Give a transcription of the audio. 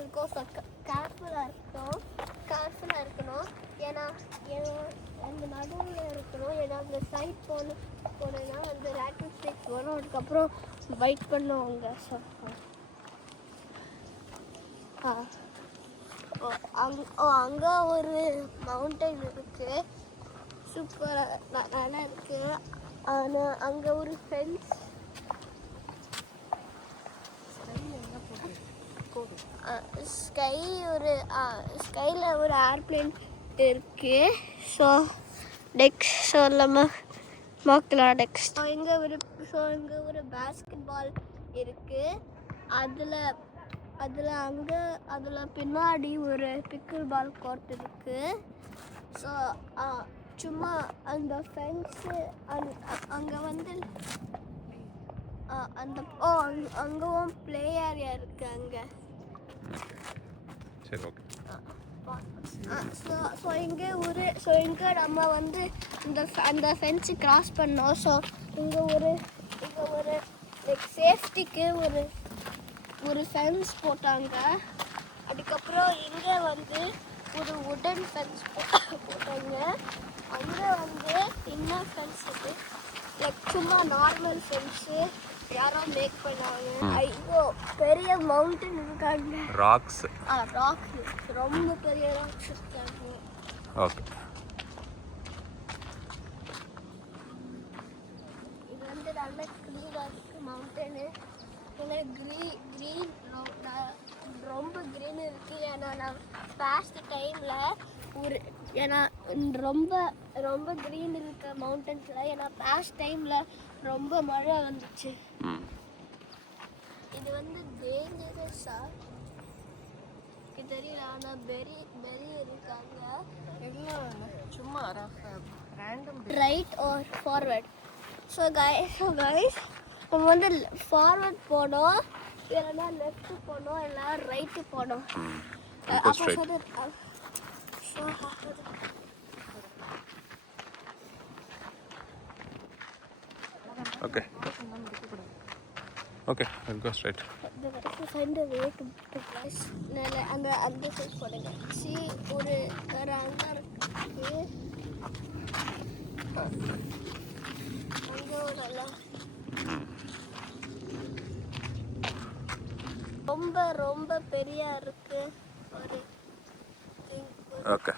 இருக்கும். ஸோ கேர்ஃபுல்லாக இருக்கணும். ஏன்னா அந்த நடுவில் இருக்கணும். ஏன்னா அந்த சைட் போனேன்னா வந்து ரேட்டில் ஸ்னேக்ஸ் வரும். அதுக்கப்புறம் பைட் பண்ணுவாங்க. ஸோ அங்கே ஒரு மவுண்டைன் இருக்குது. சூப்பராக நல்லா இருக்குது. ஆனால் அங்கே ஒரு ஃபென்ஸ் ஸ்கையில் ஒரு ஏர்பிளேன் இருக்குது. ஸோ டெக்ஸ் சொல்லாமல் பார்க்கலாம். டெக்ஸ் இங்கே ஒரு பேஸ்கெட் பால் இருக்குது. அதில் பின்னாடி ஒரு பிக்கிள் பால் கோர்ட் இருக்குது. ஸோ சும்மா அந்த ஃபென்ஸு அங்கே வந்து அங்கேவும் ப்ளே ஏரியா இருக்குது அங்கே. சரி, ஓகே. ஸோ இங்கே நம்ம வந்து அந்த ஃபென்ஸு கிராஸ் பண்ணோம். ஸோ இங்கே ஒரு லைக் சேஃப்டிக்கு ஒரு ஃபென்ஸ் போட்டாங்க. அதுக்கப்புறம் இங்கே வந்து ஒரு வுடன் ஃபென்ஸ் போட்டாங்க. அங்கே வந்து இன்னும் ஃபென்ஸ் இருக்குது. லைக் சும்மா நார்மல் ஃபென்ஸு யாரோ மேக் பண்ணாங்க. ஐயோ, பெரிய மவுண்டன் இருக்காங்க. ராக்ஸ் ரொம்ப பெரிய ராக்ஸ் இருக்காங்க. ஓகே. இது வந்து நல்ல க்ளீனாக இருக்குது மவுண்டனு. க்ரீன் ரொம்ப க்ரீன் இருக்குது. ஏன்னா நான் பாஸ்ட் டைமில் ஏன்னா ரொம்ப க்ரீன் இருக்க மவுண்டன்ஸில் ஏன்னா பாஸ்ட் டைமில் ரொம்ப மழை வந்துச்சு. இது வந்து டேஞ்சரஸாக தெரியல. ஆனால் பெரி இருக்காங்க. சும்மா random right or forward. So guys நம்ம வந்து ஃபார்வர்ட் போனோம், இல்லைன்னா லெஃப்ட் போனோம், இல்லைனா ரைட்டு போனோம். Okay. Okay, I'll go straight. Find a way to place. அந்த சைட் போடுங்க. ஒரு அங்கே இருக்கு. அங்கே ஒரு ரொம்ப பெரிய இருக்கு. Okay.